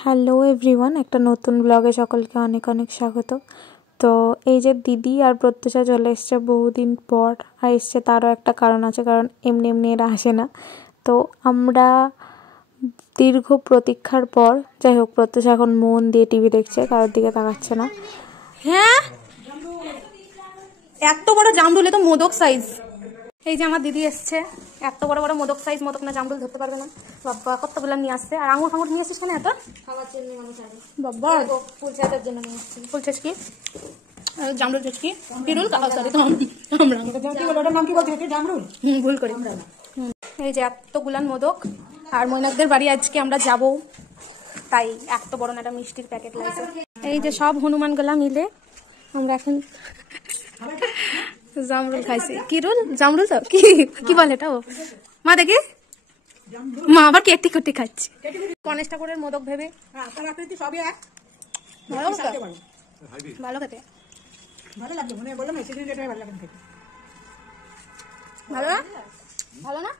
Hello everyone, একটা নতুন ব্লগে সকলকে অনেক অনেক স্বাগত। তো এই যে দিদি আর প্রত্যুষা চলে এসছে বহুদিন পর, আর এসছে তারও একটা কারণ আছে, কারণ এমনি এমনি এরা আসে না। তো আমরা দীর্ঘ প্রতীক্ষার পর, যাই হোক, প্রত্যুষা এখন মন দিয়ে টিভি দেখছে, কারোর দিকে তাকাচ্ছে না। হ্যাঁ, এত বড় জামরুল, তো মোদক সাইজ। এই যে আমার দিদি এসছে, এত বড় বড় মোদক সাইজ, মোদক না জামরুল ধরতে পারবে না বাবা, কতগুলো নিয়ে আসছে। আর আঙুর ফাঙুর নিয়ে আসছিস কেন? এত খাওয়ার জন্য মানুষ আগে বাবা, ফুল চাষের জন্য নিয়ে আসছি। ফুল চাষ কি? জামরুল চাষ কি? পিরুল সরি, তো আমরা কি বলো, ওটার নাম কি বলতে হচ্ছে? জামরুল। ভুল করি। এই যে এতগুলান মোদক, আর মৈনাকদের বাড়ি আজকে আমরা যাব, তাই এত বড় না একটা মিষ্টির প্যাকেট লাগছে। এই যে সব হনুমান গুলা মিলে আমরা এখন জামরুল খাইছি। কি রুল? জামরুল তো কি কি বলে এটা? ও মা, দেখি মা আবার কেটে কেটে খাচ্ছে। গণেশ ঠাকুরের মোদক ভেবে সবই এক। ভালো ভালো খেতে, ভালো লাগবে মনে বললাম, ভালো লাগে খেতে। ভালো ভালো না?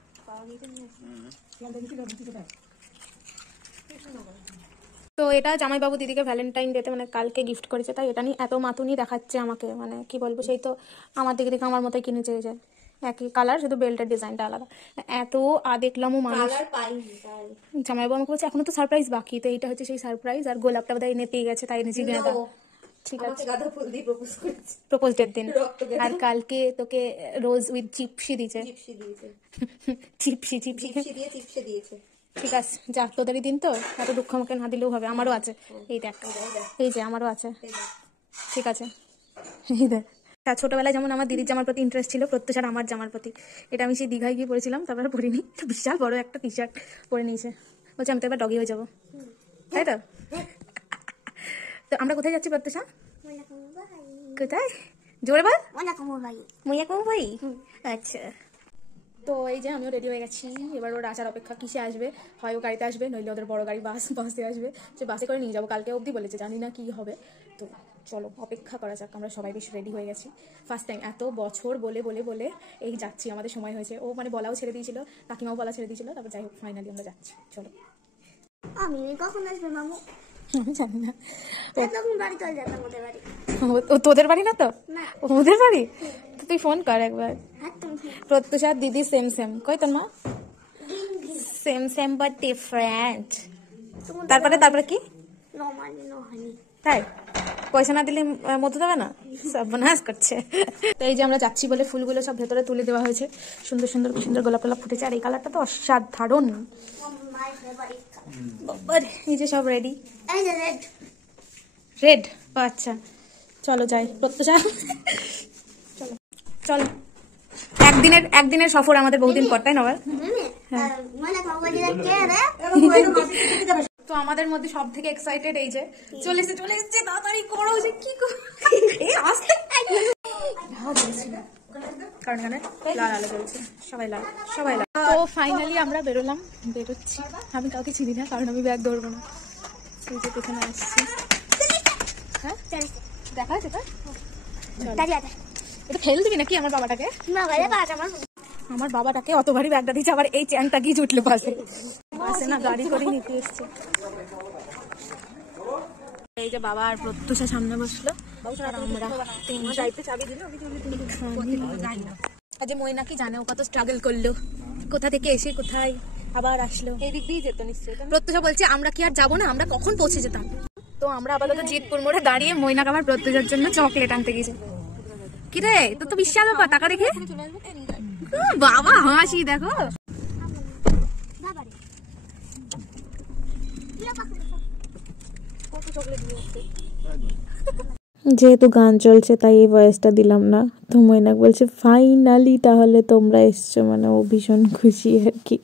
তো এটা জামাইবাবু দিদিকে ভ্যালেন্টাইন ডেতে মানে কালকে গিফট করেছে, তাই এটা নিয়ে এত মাতুনি দেখাচ্ছে আমাকে, মানে কি বলবো, সেই তো আমার দিকে দেখে আমার মতোই কিনেছে। এই যে একই কালার, শুধু বেল্টের ডিজাইনটা আলাদা। এত দেখলামও মানুষ। জামাইবাবু আমাকে বলছে এখনো তো সারপ্রাইজ বাকি, তো এইটা হচ্ছে সেই সারপ্রাইজ। আর গোলাপটা বোধহয় এনে পেয়ে গেছে, তাই এনেছি কিনা। ঠিক আছে, প্রপোজ ডেট দিন। আর কালকে তোকে রোজ উইথ চিপসি দিয়েছে। চিপসি দিয়েছে। ঠিক আছে, যা, তোদেরই দিন তো, এত দুঃখ আমাকে না দিলেও হবে। আমারও আছে, এই দেখ, এই যে আমারও আছে। ঠিক আছে, এই দেখ। ছোটবেলায় যেমন আমার দিদির জামার প্রতি ইন্টারেস্ট ছিল, প্রত্যুষার আমার জামার প্রতি। এটা আমি সেই দীঘায় গিয়ে পড়েছিলাম, তারপরে পরিনি। বিশাল বড় একটা টি শার্ট পরে নিয়েছে, বলছে আমি তো এবার ডগি হয়ে যাবো, তাই তো। তো আমরা কোথায় যাচ্ছি প্রত্যুষা? কোথায়? জোরে বল। মইয়াকুমু ভাই। আচ্ছা, তো এই যে আমিও রেডি হয়ে গেছি। এবার ওর আসার অপেক্ষা, কিসে আসবে, হয় ও গাড়িতে আসবে, নইলে ওদের বড় গাড়ি বাসে আসবে। সে বাসে করে নিয়ে যাবো, কালকে অবধি বলেছে, জানি না কি হবে। তো চলো অপেক্ষা করা যাক। আমরা সবাই বেশ রেডি হয়ে গেছি, ফার্স্ট টাইম। এত বছর বলে বলে বলে এই যাচ্ছি, আমাদের সময় হয়েছে। ও মানে বলাও ছেড়ে দিয়েছিল, কাকিমাও বলা ছেড়ে দিয়েছিল, তারপর যাই হোক ফাইনালি আমরা যাচ্ছি। চলো। আমি কখন আসবে মামু? আমি জানি না। তোদের বাড়ি ও তোদের বাড়ি না তো, ওদের বাড়ি। তো তুই ফোন কর একবার। প্রত্যুষা দিদি সেম সেম। কই তোর মা? Same same but different. তারপরে কি? তাই পয়সা না দিলে মধু দেবে না? সর্বনাশ করছে। তো এই যে আমরা যাচ্ছি বলে ফুলগুলো সব ভেতরে তুলে দেওয়া হয়েছে। সুন্দর সুন্দর সুন্দর গোলাপ টোলাপ ফুটেছে, আর এই কালারটা তো অসাধারণ। এই যে সব রেডি। রেড, আচ্ছা চলো যাই প্রত্যুষা। চলো চলো, একদিনের সফর আমাদের বহুদিন পর, তাই না? তো আমাদের মধ্যে সব থেকে এক্সাইটেড এই যে চলে এসেছে, তাড়াতাড়ি করো। যে কি আসতে, কারণ এখানে লাল আলো জ্বলছে, সবাই লাল। তো ফাইনালি আমরা বেরোচ্ছি। আমি কাউকে চিনি না, কারণ আমি ব্যাগ ধরবো না। এই যে পেছনে আসছি। হ্যাঁ দেখা আছে তো, এটা ফেল দিবি নাকি আমার বাবাটাকে? আমার বাবাটাকে অত ভারী ব্যাগটা দিচ্ছে, আবার এই চ্যানটা কি জুটলো পাশে না, গাড়ি করে নিতে এসছে। এই যে বাবা আর প্রত্যুষা সামনে বসলো, আজ মইনা কি জানে ও কত স্ট্রাগল করলো, কোথা থেকে এসে কোথায় আবার আসলো। এই দিক দিয়ে যেত নিশ্চয়ই। প্রত্যুষা বলছে আমরা কি আর যাবো না, আমরা কখন পৌঁছে যেতাম। তো আমরা আপাতত জিতপুর মোড়ে দাঁড়িয়ে মইনাকে আবার প্রত্যুষার জন্য চকলেট আনতে গেছে। কি রে, তোর তো বিশাল ব্যাপার, টাকা দেখে বাবা হাসি দেখো। যেহেতু গান চলছে তাই এই ভয়েসটা দিলাম না। তো মৈনাক বলছে ফাইনালি তাহলে তোমরা এসছো, মানে ও ভীষণ খুশি আর কি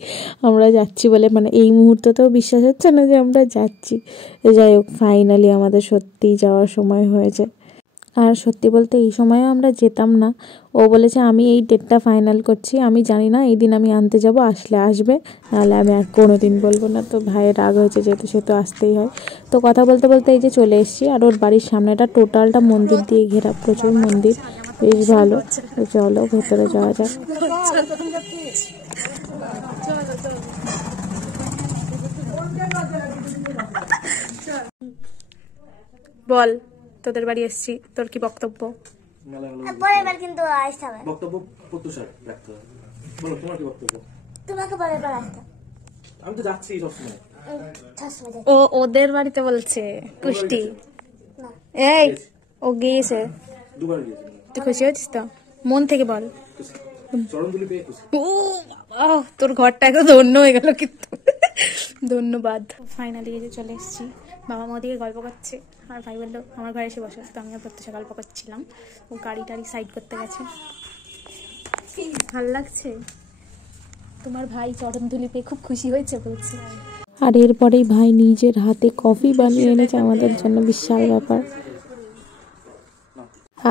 আমরা যাচ্ছি বলে। মানে এই মুহূর্তেতেও বিশ্বাস হচ্ছে না যে আমরা যাচ্ছি। যাই হোক, ফাইনালি আমাদের সত্যিই যাওয়ার সময় হয়েছে। আর সত্যি বলতে এই সময়ও আমরা যেতাম না। ও বলেছে আমি এই ডেটটা ফাইনাল করছি, আমি জানি না এই দিন আমি আনতে যাব, আসলে আসবে, নাহলে আমি আর কোনো দিন বলবো না। তো ভাইয়ের রাগ হয়েছে, যেহেতু সে তো আসতেই হয়। তো কথা বলতে বলতে এই যে চলে এসেছি। আর ওর বাড়ির সামনেটা টোটালটা মন্দির দিয়ে ঘেরা, প্রচুর মন্দির, বেশ ভালো। চলো ভেতরে যাওয়া যাক। বল, তোদের বাড়ি এসেছি, তোর কি বক্তব্য? পরের বার কিন্তু আসতে হবে। বক্তব্য প্রত্যুষার রাখতে হবে। বলো তোমার কি বক্তব্য? তোমাকে পরের বার আসতে হবে। আমি তো যাচ্ছি সবসময়। ও ওদের বাড়িতে বলছে পুষ্টি। এই ও গিয়েছে, দুবার গিয়েছি। তুই খুশি হয়েছিস তো? মন থেকে বল। চরণধুলি পেয়ে খুশি। ও বাবা, তোর ঘরটা একদম ধন্য হয়ে গেল কিন্তু। ধন্যবাদ। ফাইনালি এই যে চলে এসেছি, বাবা মা দিকে গল্প করছে আর ভাই বললো আমার ঘরে এসে বসে, তো আমিও প্রত্যেকে গল্প করছিলাম। ও গাড়ি টাড়ি সাইড করতে গেছে। ভাল লাগছে? তোমার ভাই চরণধুলি পেয়ে খুব খুশি হয়েছে বলছে। আর এরপরেই ভাই নিজের হাতে কফি বানিয়ে এনেছে আমাদের জন্য, বিশাল ব্যাপার।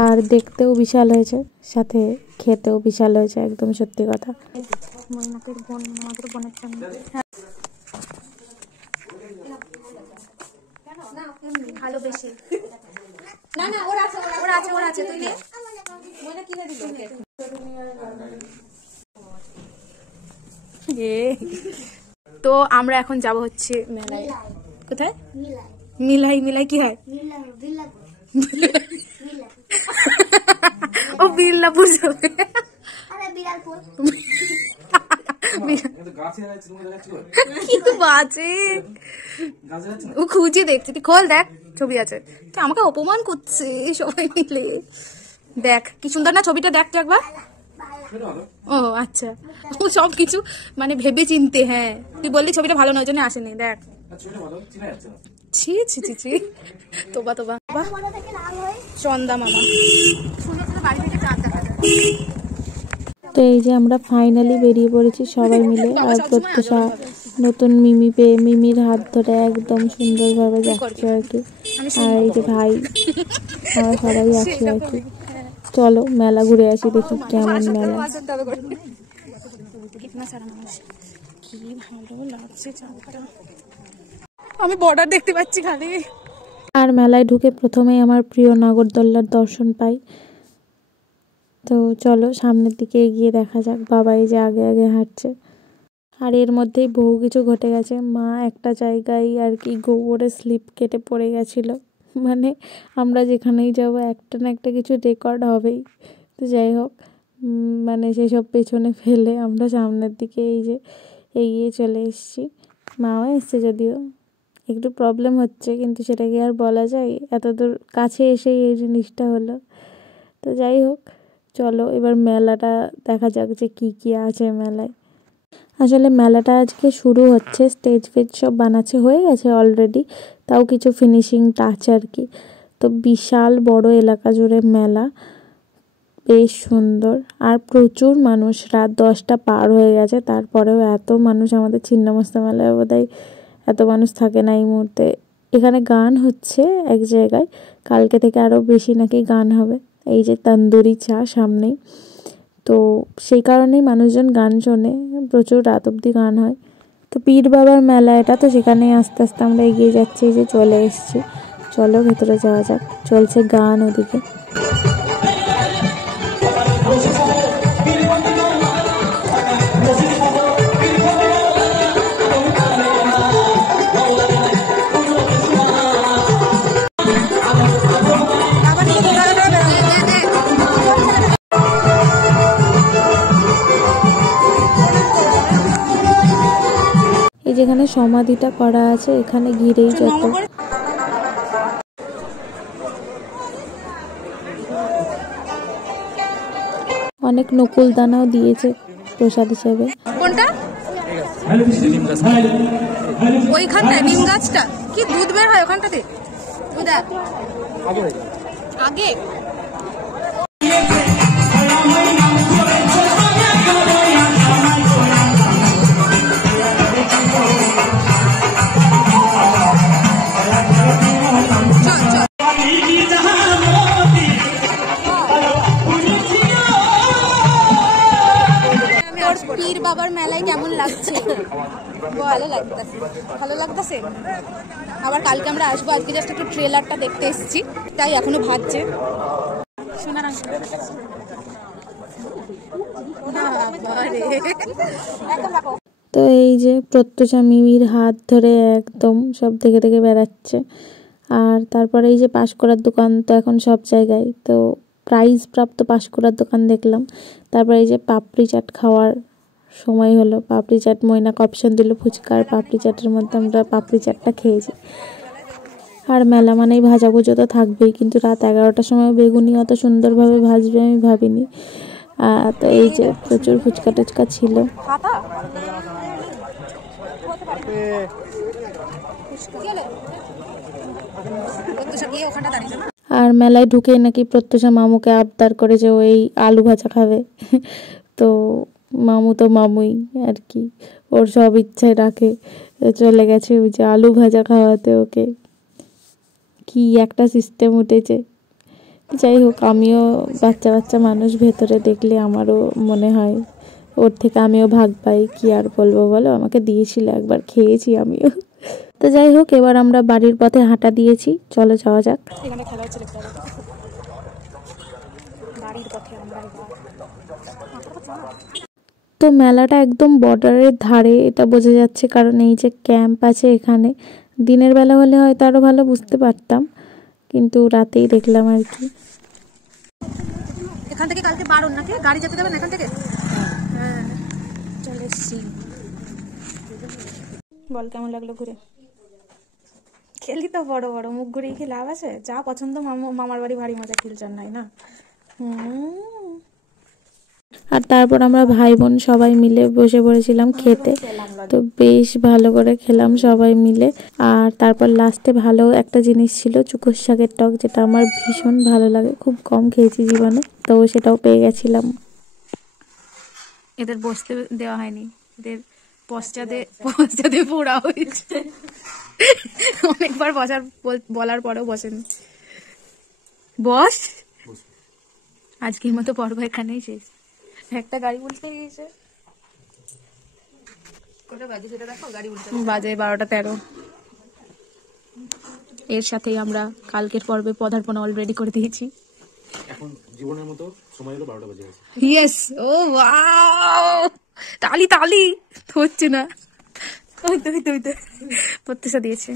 আর দেখতেও বিশাল হয়েছে, সাথে খেতেও বিশাল হয়েছে, একদম সত্যি কথা। মৈনাকের বোন, আমাদের বোনের জন্য। ভালোবেসে না না, ওর আছে ওর আছে ওর আছে, তুই নে। মনে কি দিল তো আমরা এখন যাব হচ্ছে মেলায়। কোথায়? মিলাই। মিলাই কি হয়? ও বিড়লা পুজো। ও খুঁজে দেখছে, তুই খোল দেখ, ছবি আছে। তুই আমাকে অপমান করছে সবাই মিলে। দেখ কি সুন্দর না ছবিটা, দেখ তো একবার। ও আচ্ছা, ও সব কিছু মানে ভেবে চিনতে। হ্যাঁ তুই বললি ছবিটা ভালো নয়, জন্য আসেনি। দেখ ছি ছি ছি ছি, তোবা তোবা। চন্দা মামা বাড়ি থেকে চাঁদ দেখা যায়। তো এই যে আমরা ফাইনালি বেরিয়ে পড়েছি সবাই মিলে। আর প্রত্যুষা নতুন মিমি পেয়ে মিমির হাত ধরে একদম সুন্দরভাবে যাচ্ছে আর কি। আর এই যে ভাই, আমরা সবাই আছি আর কি। চলো মেলা ঘুরে আসি, দেখি কেমন মেলা। কি ভালো লাগছে চাঁদটা, আমি বর্ডার দেখতে পাচ্ছি খালি। আর মেলায় ঢুকে প্রথমেই আমার প্রিয় নাগরদোল্লার দর্শন পাই। তো চলো সামনের দিকে এগিয়ে দেখা যাক। বাবা এই যে আগে আগে হাঁটছে। আর এর মধ্যেই বহু কিছু ঘটে গেছে। মা একটা জায়গায় আর কি গোবরে স্লিপ কেটে পড়ে গেছিলো। মানে আমরা যেখানেই যাব একটা না একটা কিছু রেকর্ড হবেই। তো যাই হোক, মানে সেসব পেছনে ফেলে আমরা সামনের দিকে এই যে এগিয়ে চলে এসেছি। মাও এসছে, যদিও একটু প্রবলেম হচ্ছে, কিন্তু সেটাকে আর বলা যায়? এত দূর কাছে এসেই এই জিনিসটা হলো। তো যাই হোক, চলো এবার মেলাটা দেখা যাক যে কী কী আছে মেলায়। আসলে মেলাটা আজকে শুরু হচ্ছে, স্টেজ ফেজ সব বানাচ্ছে, হয়ে গেছে অলরেডি, তাও কিছু ফিনিশিং টাচ আর কি। তো বিশাল বড় এলাকা জুড়ে মেলা, বেশ সুন্দর। আর প্রচুর মানুষ, রাত 10টা পার হয়ে গেছে, তারপরেও এত মানুষ। আমাদের ছিন্নমস্তা মেলায় বোধহয় এত মানুষ থাকে না এই মুহূর্তে। এখানে গান হচ্ছে এক জায়গায়, কালকে থেকে আরও বেশি নাকি গান হবে। এই যে তন্দুরি চা সামনেই, তো সেই কারণেই মানুষজন গান শোনে, প্রচুর রাত অবধি গান হয়। তো পীর বাবার মেলা এটা, তো সেখানেই আস্তে আস্তে আমরা এগিয়ে যাচ্ছি, যে চলে এসেছি। চলো ভেতরে যাওয়া যাক, চলছে গান ওদিকে। এই যেখানে সমাধিটা করা আছে, এখানে ঘিরেই যত অনেক নকুল দানাও দিয়েছে প্রসাদ হিসেবে। কোনটা? ওইখানটায় নিম গাছটা কি দুধ বের হয় ওখানটাতে? আগে পীর বাবার মেলায় কেমন লাগছে? ভালো লাগতেছে, ভালো লাগতেছে। আবার কালকে আমরা আসবো, আজকে জাস্ট একটু ট্রেলারটা দেখতে এসেছি, তাই এখনো ভাবছে। তো এই যে প্রত্যুষা মিমির হাত ধরে একদম সব দেখে দেখে বেড়াচ্ছে। আর তারপরে এই যে পাঁশকুড়ার দোকান তো এখন সব জায়গায়, তো প্রাইজ প্রাপ্ত পাঁশকুড়ার দোকান দেখলাম। তারপরে এই যে পাপড়ি চাট খাওয়ার সময় হলো, পাপড়ি চাট মৈনাক অপশন দিল ফুচকা আর পাপড়ি চাটের মধ্যে আমরা পাপড়ি চাটটা খেয়েছি। আর মেলা মানেই ভাজা ভুজো তো থাকবেই, কিন্তু রাত 11টার সময় বেগুনি অত সুন্দরভাবে ভাজবে আমি ভাবিনি। তো এই যে প্রচুর ফুচকা টুচকা ছিল। আর মেলায় ঢুকেই নাকি প্রত্যুষা মামুকে আবদার করে যে ওই আলু ভাজা খাবে। তো মামু তো মামুই আর কি, ওর সব ইচ্ছায় রাখে, চলে গেছে ওই যে আলু ভাজা খাওয়াতে ওকে। কি একটা সিস্টেম উঠেছে। যাই হোক, আমিও বাচ্চা বাচ্চা মানুষ, ভেতরে দেখলে আমারও মনে হয় ওর থেকে আমিও ভাগ পাই। কি আর বলবো বলো, আমাকে দিয়েছিল একবার, খেয়েছি আমিও। তো যাই হোক, এবার আমরা বাড়ির পথে হাঁটা দিয়েছি, চলো যাওয়া যাক। এখানে খেলা হচ্ছে দেখতে হবে। বাড়ির পথে আমরা তো মেলাটা একদম বর্ডারের ধারে, এটা বোঝা যাচ্ছে কারণ এই যে ক্যাম্প আছে এখানে। দিনের বেলা হলে হয়তো আরো ভালো বুঝতে পারতাম, কিন্তু রাতেই দেখলাম আর কি। এখান থেকে কালকে বারণ নাকি গাড়ি যেতে দেবেন এখান থেকে? হ্যাঁ, চলে এসছি। বল কেমন লাগলো ঘুরে? খেলি তো বড় বড়, মুখ ঘুরিয়ে কি লাভ আছে? যা পছন্দ মামার বাড়ি ভারী মজা, খিলচার নাই না। আর তারপর আমরা ভাই বোন সবাই মিলে বসে পড়েছিলাম খেতে, তো বেশ ভালো করে খেলাম সবাই মিলে। আর তারপর লাস্টে ভালো একটা জিনিস ছিল, চুকোর শাকের টক, যেটা আমার ভীষণ ভালো লাগে, খুব কম খেয়েছি জীবনে, তো সেটাও পেয়ে গেছিলাম। এদের বসতে দেওয়া হয়নি, এদের পশ্চাদে পোড়া হয়েছে। অনেকবার বলার পরেও বসেন। বস, আজকের মতো পর্ব এখানেই শেষ। একটা গাড়ি উল্টে গিয়েছে, বাজে 12:13। এর সাথেই আমরা কালকের পর্বে পদার্পণ অলরেডি করে দিয়েছি। এখন জীবনের মতো সময় হলো 12টা বাজে গেছে। ইয়েস, ও ওয়াও, তালি তালি হচ্ছে না, ওই তো প্রত্যাশা দিয়েছে।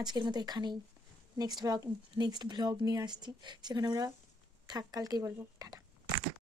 আজকের মতো এখানেই, নেক্সট ব্লগ নিয়ে আসছি, সেখানে আমরা কালকেই বলবো টাটা।